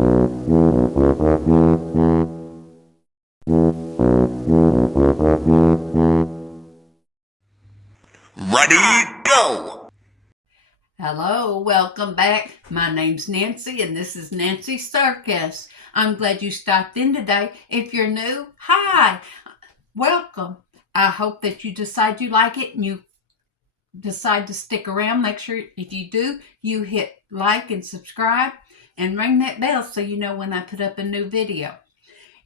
Ready, go! Hello, welcome back. My name's Nancy and this is Nancy's Circus. I'm glad you stopped in today. If you're new, hi, welcome. I hope that you decide you like it and you decide to stick around. Make sure if you do, you hit like and subscribe and ring that bell so you know when I put up a new video.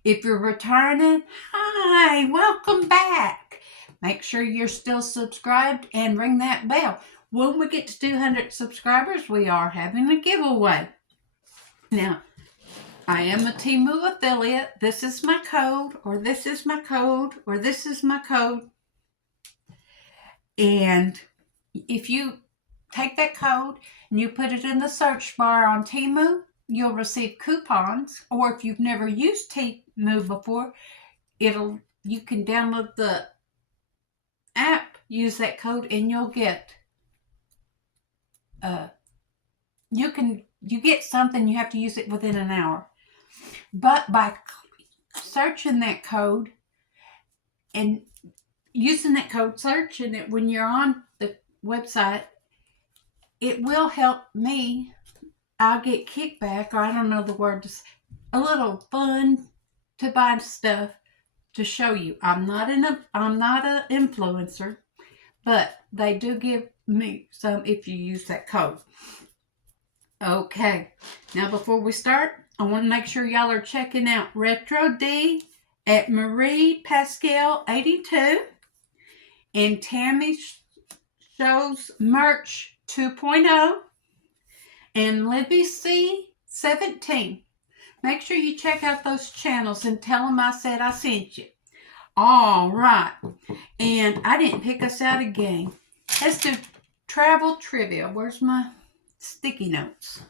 If you're returning, hi, welcome back. Make sure you're still subscribed and ring that bell. When we get to 200 subscribers, we are having a giveaway. Now, I am a Temu affiliate. This is my code, or this is my code, or this is my code. And if you take that code and you put it in the search bar on Temu, you'll receive coupons. Or if you've never used Temu before, you can download the app, use that code, and you'll get you get something. You have to use it within an hour. But by searching that code and using that code, searching it when you're on the website, it will help me. I'll get kickback, or I don't know the word, a little fun to buy stuff to show you. I'm not an influencer, but they do give me some if you use that code. Okay, now before we start, I want to make sure y'all are checking out Retro D at Marie Pascal 82 and Tammy Shows Merch 2.0 and Libby C 17. Make sure you check out those channels and tell them I said I sent you. All right, and I didn't pick us out a game. Let's do travel trivia. Where's my sticky notes?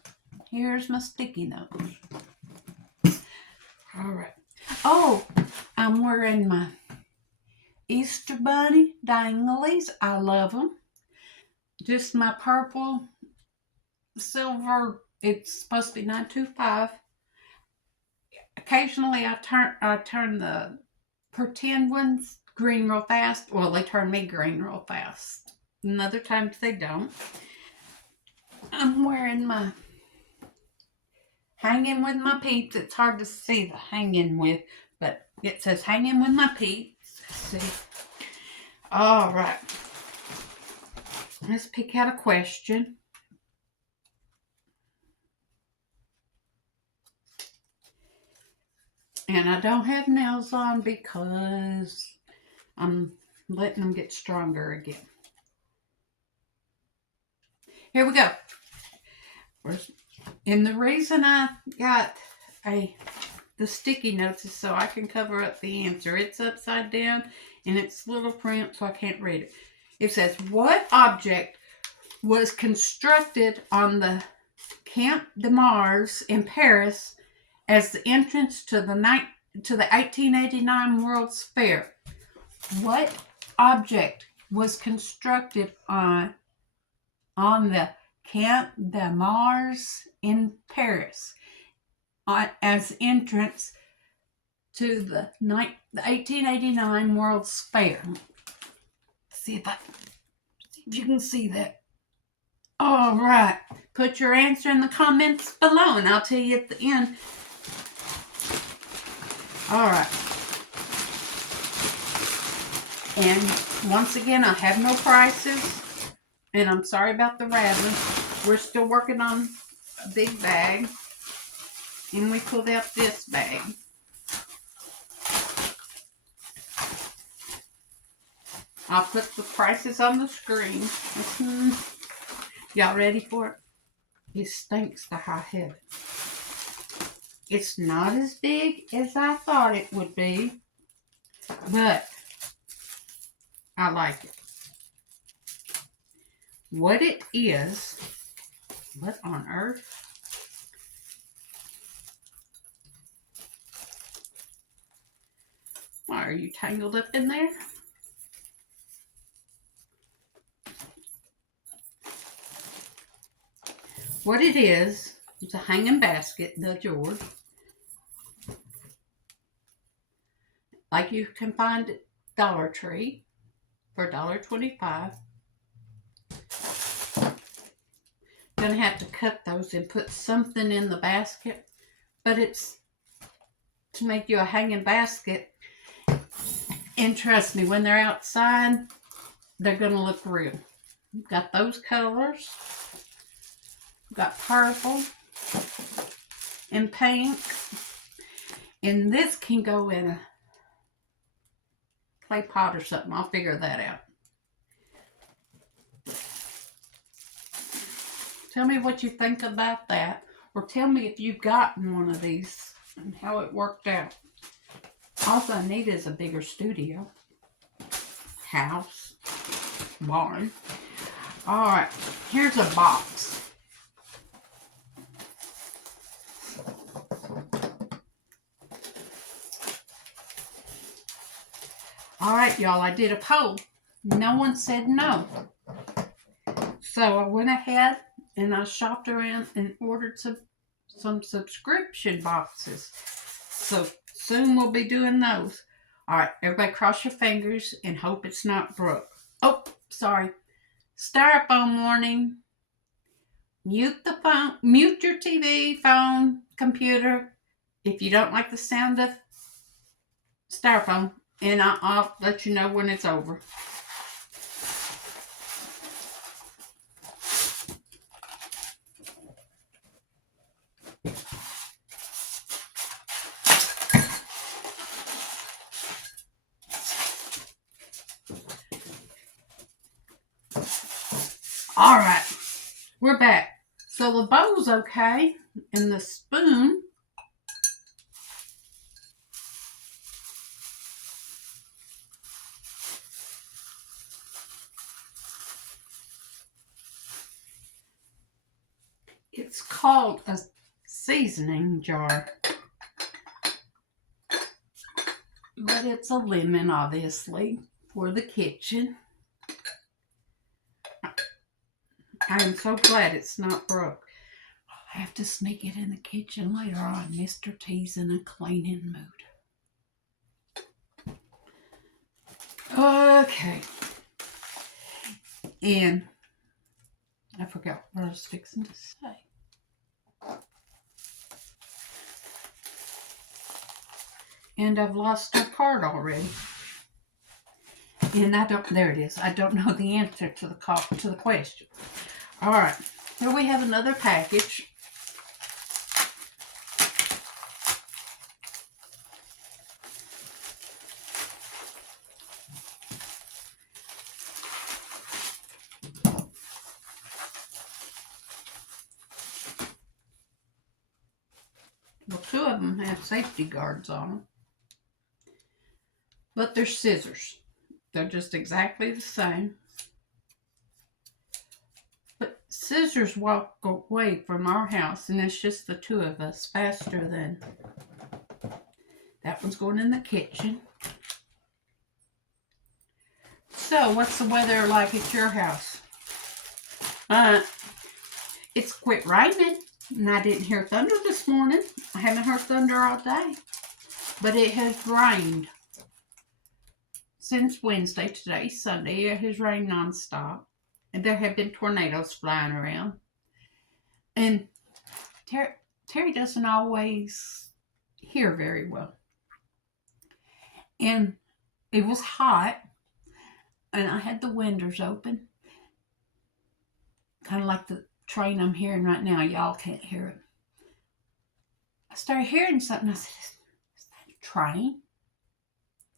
Here's my sticky notes. All right. Oh, I'm wearing my Easter Bunny danglies. I love them. Just my purple, silver. It's supposed to be 925. Occasionally, I turn the pretend ones green real fast. Well, they turn me green real fast. And other times they don't. I'm wearing my hanging with my peeps. It's hard to see the hanging with, but it says hanging with my peeps. See? All right. Let's pick out a question. And I don't have nails on because I'm letting them get stronger again. Here we go. And the reason I got the sticky notes is so I can cover up the answer. It's upside down and it's little print, so I can't read it. It says, what object was constructed on the Camp de Mars in Paris as the entrance to the 1889 World's Fair? What object was constructed on the Camp de Mars in Paris as entrance to the 1889 World's Fair? See if you can see that. All right. Put your answer in the comments below, and I'll tell you at the end. All right. And once again, I have no prices, and I'm sorry about the rattling. We're still working on a big bag, and we pulled out this bag. I'll put the prices on the screen. Y'all ready for it? It stinks to high heaven. It's not as big as I thought it would be, but I like it. What it is, what on earth? Why are you tangled up in there? What it is, It's a hanging basket, the George. Like you can find at Dollar Tree for $1.25. Gonna have to cut those and put something in the basket, but it's to make you a hanging basket. And trust me, when they're outside, they're gonna look real. We've got those colors. We've got purple and pink. And this can go in a clay pot or something. I'll figure that out. Tell me what you think about that. Or tell me if you've gotten one of these and how it worked out. All I need is a bigger studio. House. Barn. Alright, here's a box. Alright, y'all, I did a poll. No one said no. So I went ahead and I shopped around and ordered some subscription boxes. So soon we'll be doing those. Alright, everybody cross your fingers and hope it's not broke. Oh, sorry. Styrofoam warning. Mute the phone, mute your TV, phone, computer if you don't like the sound of styrofoam, and I'll let you know when it's over. All right, we're back. So the bowl's okay, and the spoon it's called a seasoning jar, but it's a lemon, obviously, for the kitchen. I am so glad it's not broke. I'll have to sneak it in the kitchen later on. Mr. T's in a cleaning mood. Okay. And I forgot what I was fixing to say. And I've lost a card already. And there it is. I don't know the answer to the question. All right, here we have another package. Well, two of them have safety guards on them. But they're scissors. They're just exactly the same. But scissors walk away from our house, and it's just the two of us faster than... That one's going in the kitchen. So, what's the weather like at your house? It's quit raining, and I didn't hear thunder this morning. I haven't heard thunder all day. But it has rained. Since Wednesday, today's Sunday, it has rained nonstop. And there have been tornadoes flying around. And Terry doesn't always hear very well. And it was hot. And I had the windows open. Kind of like the train I'm hearing right now. Y'all can't hear it. I started hearing something. I said, is that a train?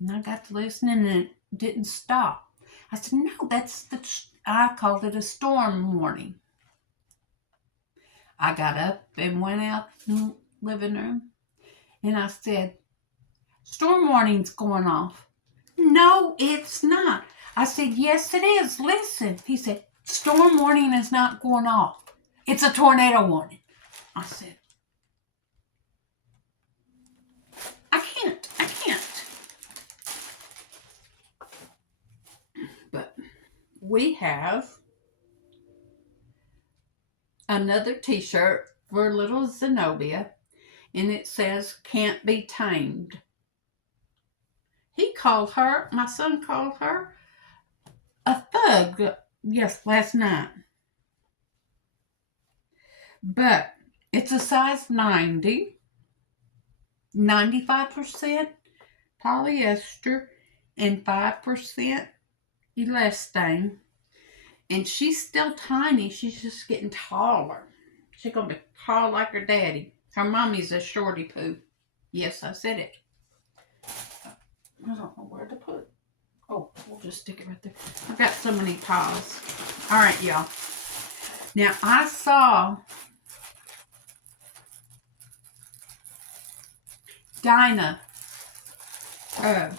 And I got to listening, and it didn't stop. I said, no, I called it a storm warning. I got up and went out in the living room, and I said, storm warning's going off. No, it's not. I said, yes, it is. Listen. He said, storm warning is not going off. It's a tornado warning. I said, I can't. But we have another t-shirt for little Zenobia, and it says, can't be tamed. He called her, my son called her, a thug, yes, last night. But it's a size 90, 95% polyester, and 5% elastane. And she's still tiny. She's just getting taller. She's going to be tall like her daddy. Her mommy's a shorty poo. Yes, I said it. I don't know where to put it. Oh, we'll just stick it right there. I've got so many piles. All right, y'all. Now, I saw Dinah. I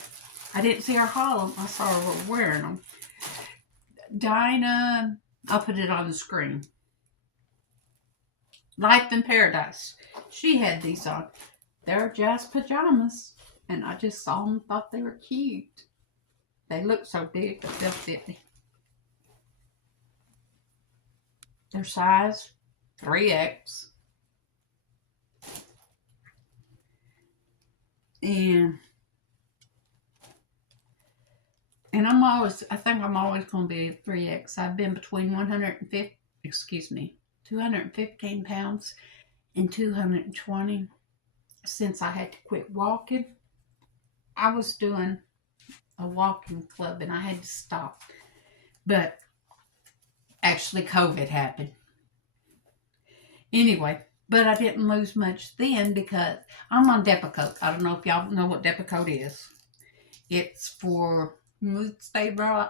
didn't see her haul them. I saw her wearing them. Dinah, I'll put it on the screen. Life in Paradise. She had these on. They're just pajamas. And I just saw them and thought they were cute. They look so big, but they'll fit me. Their size 3X. And I think I'm always going to be 3X. I've been between 215 pounds and 220 since I had to quit walking. I was doing a walking club and I had to stop. But actually COVID happened. Anyway, but I didn't lose much then because I'm on Depakote. I don't know if y'all know what Depakote is. It's for mood stabilizer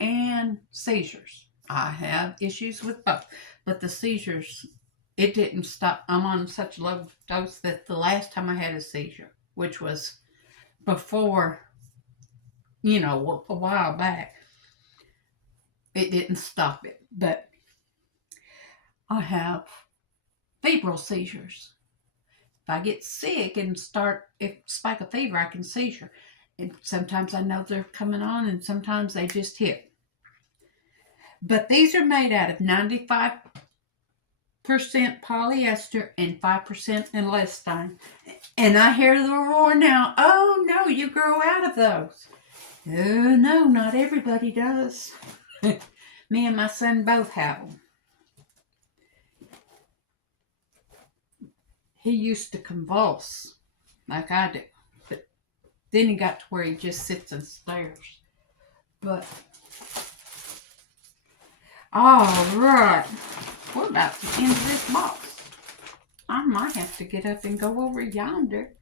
and seizures. I have issues with both, but the seizures, it didn't stop. I'm on such a low dose that the last time I had a seizure, which was before, a while back, it didn't stop it. But I have febrile seizures. If I get sick and spike a fever, I can seizure. And sometimes I know they're coming on and sometimes they just hit. But these are made out of 95% polyester and 5% elastane. And I hear the roar now. Oh no, you grow out of those. Oh no, not everybody does. Me and my son both have them. He used to convulse like I do. But then he got to where he just sits and stares. But, all right. We're about to end this box. I might have to get up and go over yonder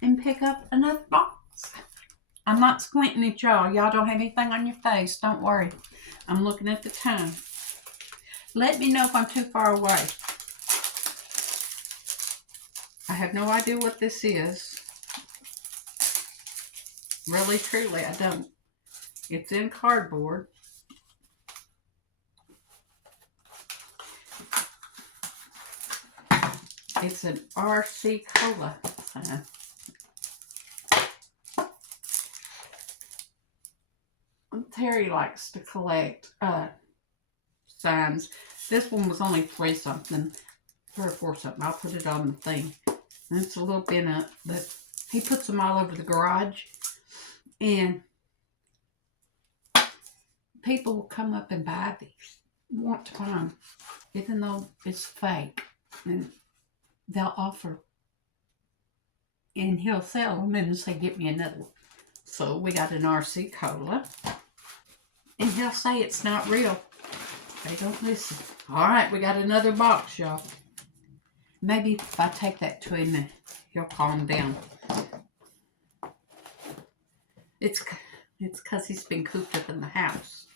and pick up another box. I'm not squinting at y'all. Y'all don't have anything on your face. Don't worry. I'm looking at the time. Let me know if I'm too far away. I have no idea what this is. Really, truly, I don't. It's in cardboard. It's an RC Cola sign. Terry likes to collect signs. This one was only 3 or 4 something. I'll put it on the thing. And it's a little bent up, but he puts them all over the garage. And people will come up and buy these, want to buy them, even though it's fake. And they'll offer, and he'll sell them and say, get me another one. So we got an RC Cola. And he'll say it's not real. They don't listen. All right, we got another box, y'all. Maybe if I take that to him, he'll calm down. It's because he's been cooped up in the house.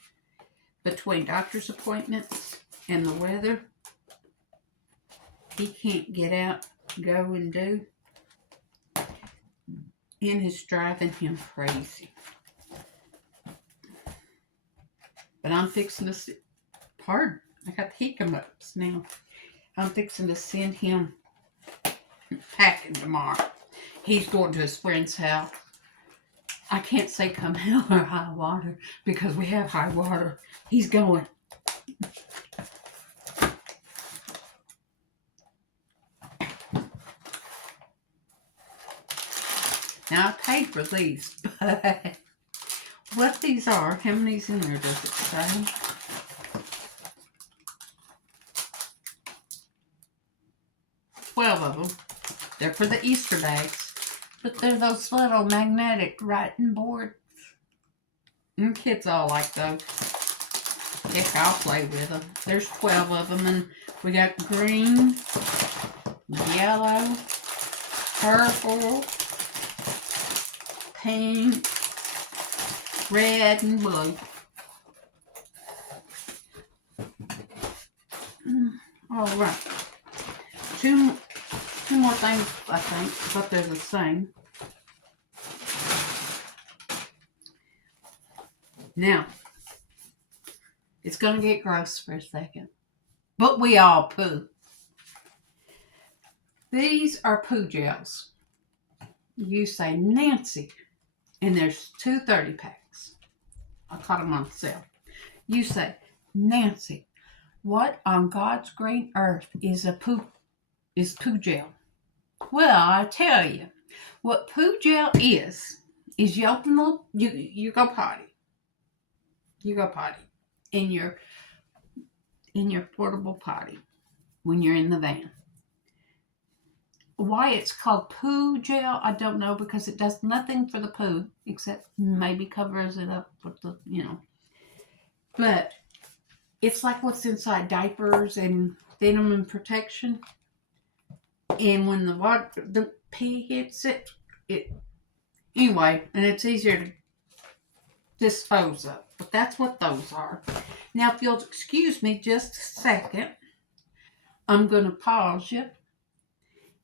Between doctor's appointments and the weather, he can't get out, go and do. And it's driving him crazy. But I'm fixing to, I got the hiccups now. I'm fixing to send him packing tomorrow. He's going to his friend's house. I can't say come hell or high water because we have high water. He's going. Now, I paid for these, but what these are, how many's in there does it say? $12 of them. They're for the Easter bags. But they're those little magnetic writing boards. And kids all like those. Heck, I'll play with them. There's 12 of them, and we got green, yellow, purple, pink, red, and blue. All right. Two more things, I think, but they're the same. Now, it's going to get gross for a second, but we all poo. These are poo gels. You say, Nancy, and there's 2 30-packs. I caught them on sale. You say, Nancy, what on God's green earth is poo gel? Well, I tell you, what poo gel is you open the, you go potty. You go potty in your portable potty when you're in the van. Why it's called poo gel, I don't know, because it does nothing for the poo except maybe covers it up with the, But it's like what's inside diapers and venom and protection. And when the pee hits it anyway, and it's easier to dispose of. But that's what those are. Now, if you'll excuse me just a second, I'm going to pause you,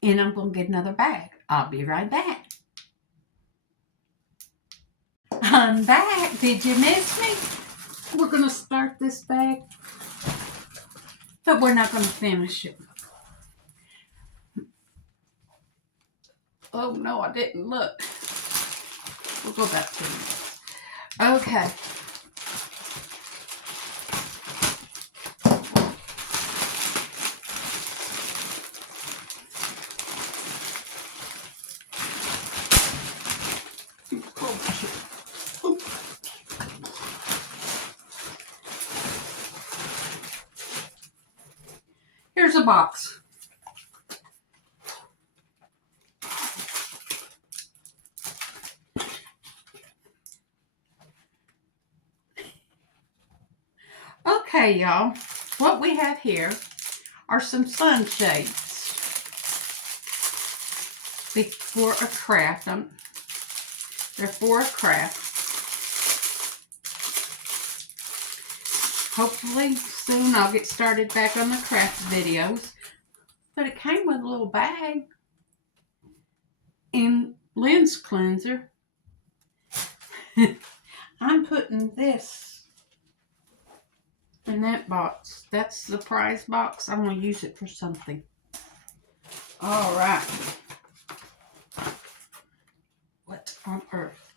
and I'm going to get another bag. I'll be right back. I'm back. Did you miss me? We're going to start this bag, but we're not going to finish it. Oh, no, I didn't look. We'll go back to it. Okay. Here's a box. Okay, y'all. What we have here are some sunshades for a craft. They're for a craft. Hopefully soon I'll get started back on the craft videos. But it came with a little bag and lens cleanser. I'm putting this in that box. That's the prize box. I'm going to use it for something. All right. What on earth?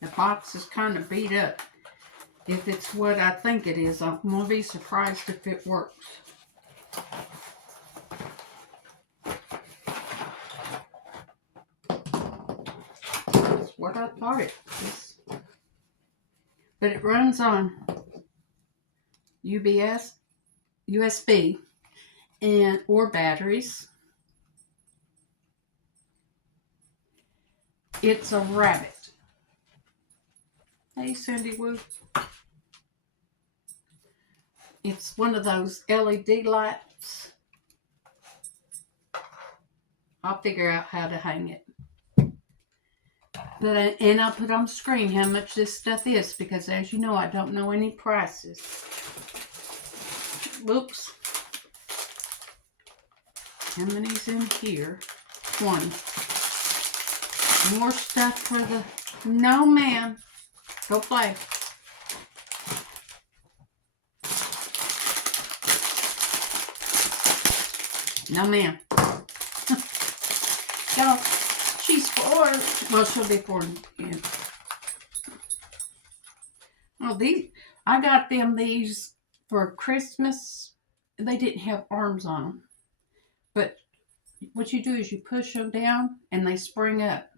The box is kind of beat up. If it's what I think it is, I'm going to be surprised if it works. That's what I thought it was. But it runs on USB, or batteries. It's a rabbit. Hey, Cindy Woo. It's one of those LED lights. I'll figure out how to hang it. And I'll put on the screen how much this stuff is, because as you know, I don't know any prices. Oops. How many's in here? 20. More stuff for the... No, ma'am. Go play. No, ma'am. Y'all, she's 4. Well, she'll be 4. Yeah. Oh, I got them these for Christmas. They didn't have arms on them. But what you do is you push them down and they spring up.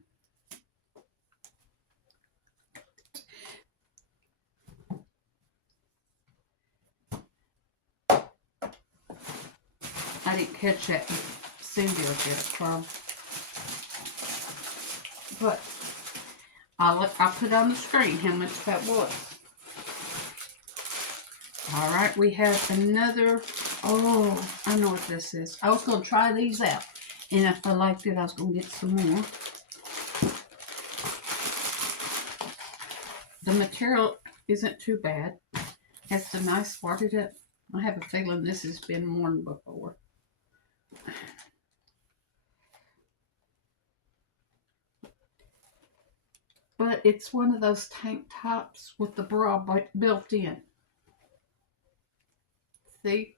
I didn't catch that. Cindy will get it from. But I'll put on the screen how much that was. All right, we have another. Oh, I know what this is. I was going to try these out. And if I liked it, I was going to get some more. The material isn't too bad. It's a nice watered up. I have a feeling this has been worn before. But it's one of those tank tops with the bra built in. See?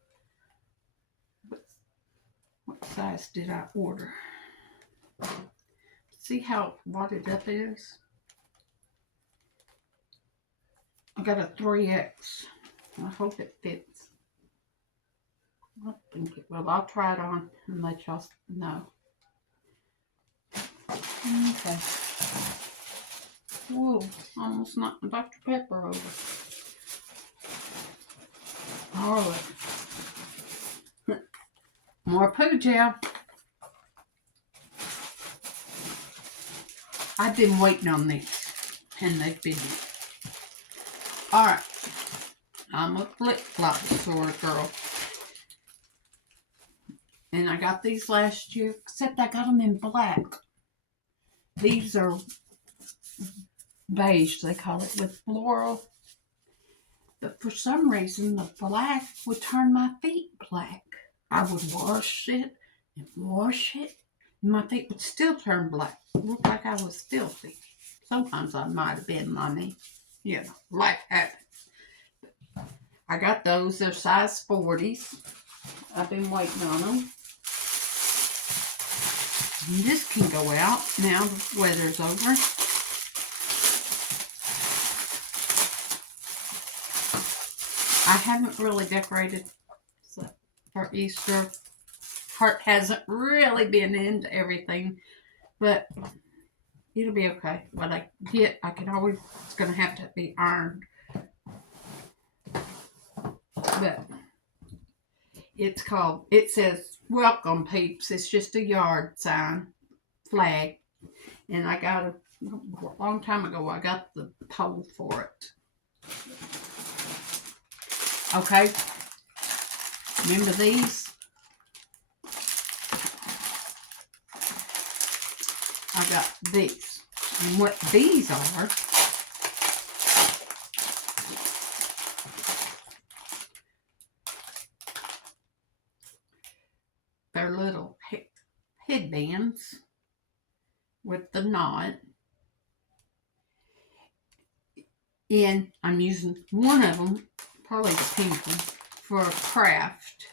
What size did I order? See how wadded up it is? I got a 3X. I hope it fits. I think it will. I'll try it on and let y'all know. Okay. Whoa, almost knocked the Dr. Pepper over. All right. More poo gel. I've been waiting on these, and they've been here. All right. I'm a flip-flop sort of girl. And I got these last year, except I got them in black. These are beige, they call it, with floral. But for some reason, the black would turn my feet black. I would wash it and wash it, and my feet would still turn black. It looked like I was filthy. Sometimes I might have been, mommy. You know, life happens. I got those. They're size 40s. I've been waiting on them. And this can go out now the weather's over. I haven't really decorated for Easter. Heart hasn't really been into everything, but it'll be okay. What I get, I can always, it's going to have to be ironed. But it's called, it says, welcome peeps. It's just a yard sign, flag. And I got a long time ago, I got the pole for it. Okay. Remember these? I got these. And what these are, they're little headbands with the knot. And I'm using one of them, probably the pink one, for a craft.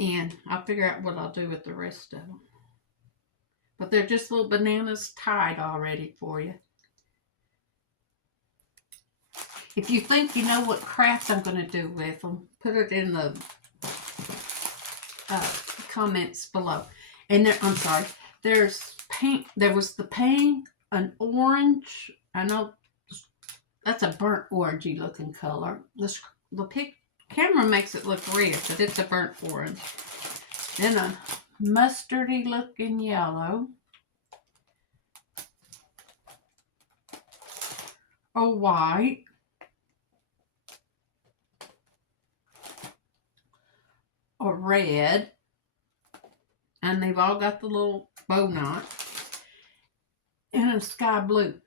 And I'll figure out what I'll do with the rest of them. But they're just little bananas tied already for you. If you think you know what crafts I'm going to do with them, put it in the comments below. And there, I'm sorry, there's pink. There was the pink, an orange. I know that's a burnt orangey looking color. The camera makes it look red, but it's a burnt orange. Then a mustardy looking yellow. A white. A red. And they've all got the little bow knot. And a sky blue.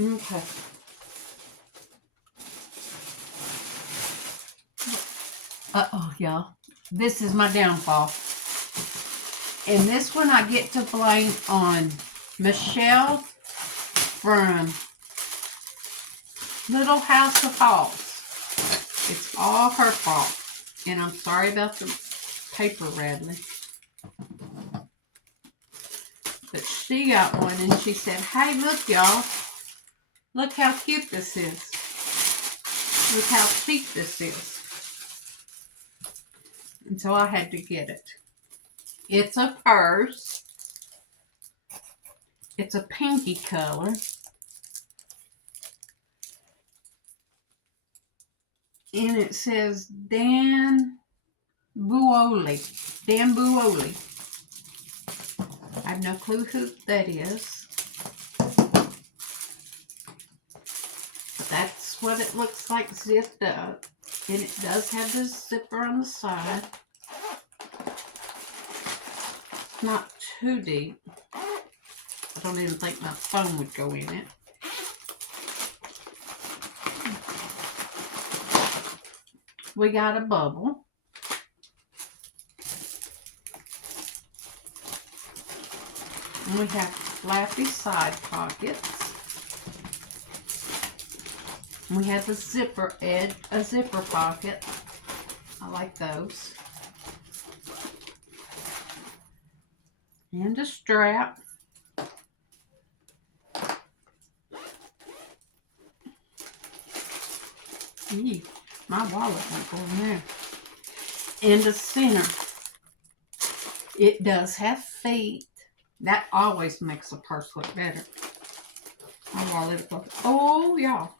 Okay. Uh-oh, y'all. This is my downfall. And this one I get to blame on Michelle from Little House of Falls. It's all her fault. And I'm sorry about the paper rattling. But she got one and she said, hey, look, y'all. Look how cute this is. Look how cheap this is. And so I had to get it. It's a purse. It's a pinky color. And it says Dan Buoli. Dan Buoli. I have no clue who that is. That's what it looks like zipped up. And it does have this zipper on the side. Not too deep. I don't even think my phone would go in it. We got a bubble. And we have flappy side pockets. And we have a zipper pocket. I like those. And a strap. Eee, my wallet won't go in there. And a center. It does have feet. That always makes a purse look better. My wallet goes. Oh, y'all.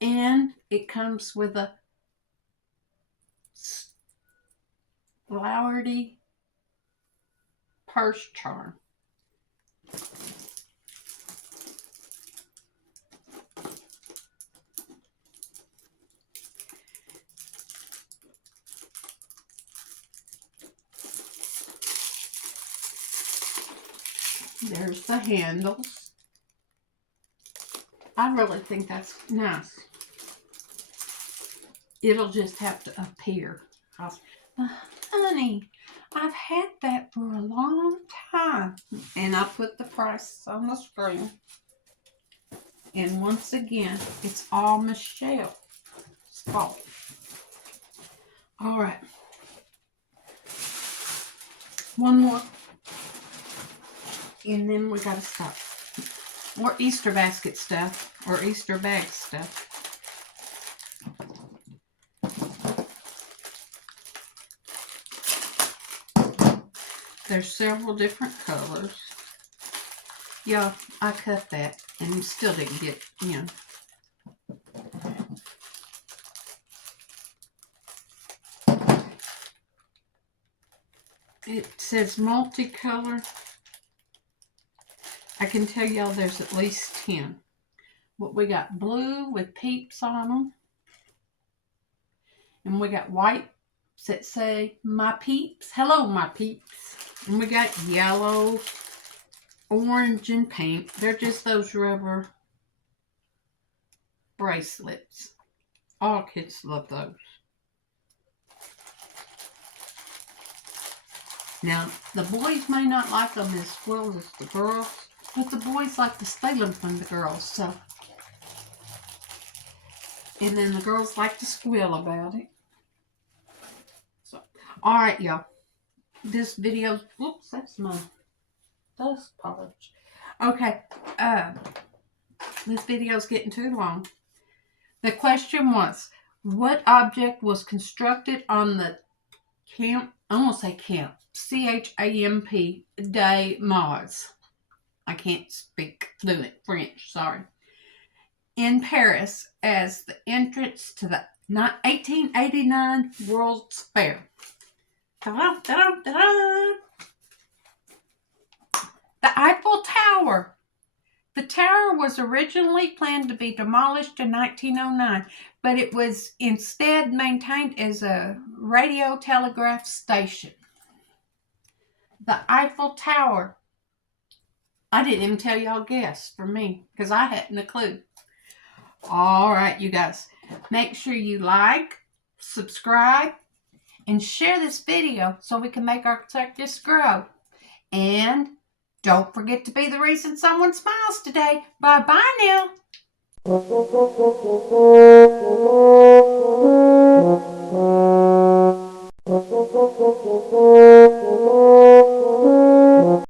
And it comes with a flowery purse charm. There's the handles. I really think that's nice. It'll just have to appear. Honey, I've had that for a long time. And I put the price on the screen. And once again, it's all Michelle's fault. All right. One more. And then we gotta stop. More Easter basket stuff. Or Easter bag stuff. There's several different colors. Yeah, I cut that and still didn't get, you know. It says multicolor. I can tell y'all there's at least 10. But we got blue with peeps on them. And we got white that say, my peeps. Hello, my peeps. And we got yellow, orange, and pink. They're just those rubber bracelets. All kids love those. Now, the boys may not like them as well as the girls, but the boys like to steal them from the girls, so. And then the girls like to squeal about it. So, alright, y'all. This video, oops, that's my dust polish. Okay, this video's getting too long. The question was, what object was constructed on the camp, I'm going to say camp, C-H-A-M-P, de Mars. I can't speak fluent French, sorry. In Paris as the entrance to the 1889 World's Fair. Ta-da, ta-da, ta-da. The Eiffel Tower. The tower was originally planned to be demolished in 1909, but it was instead maintained as a radio telegraph station. The Eiffel Tower. I didn't even tell y'all guess for me, because I hadn't a clue. All right, you guys. Make sure you like, subscribe, and share this video so we can make our circus grow. And don't forget to be the reason someone smiles today. Bye-bye now.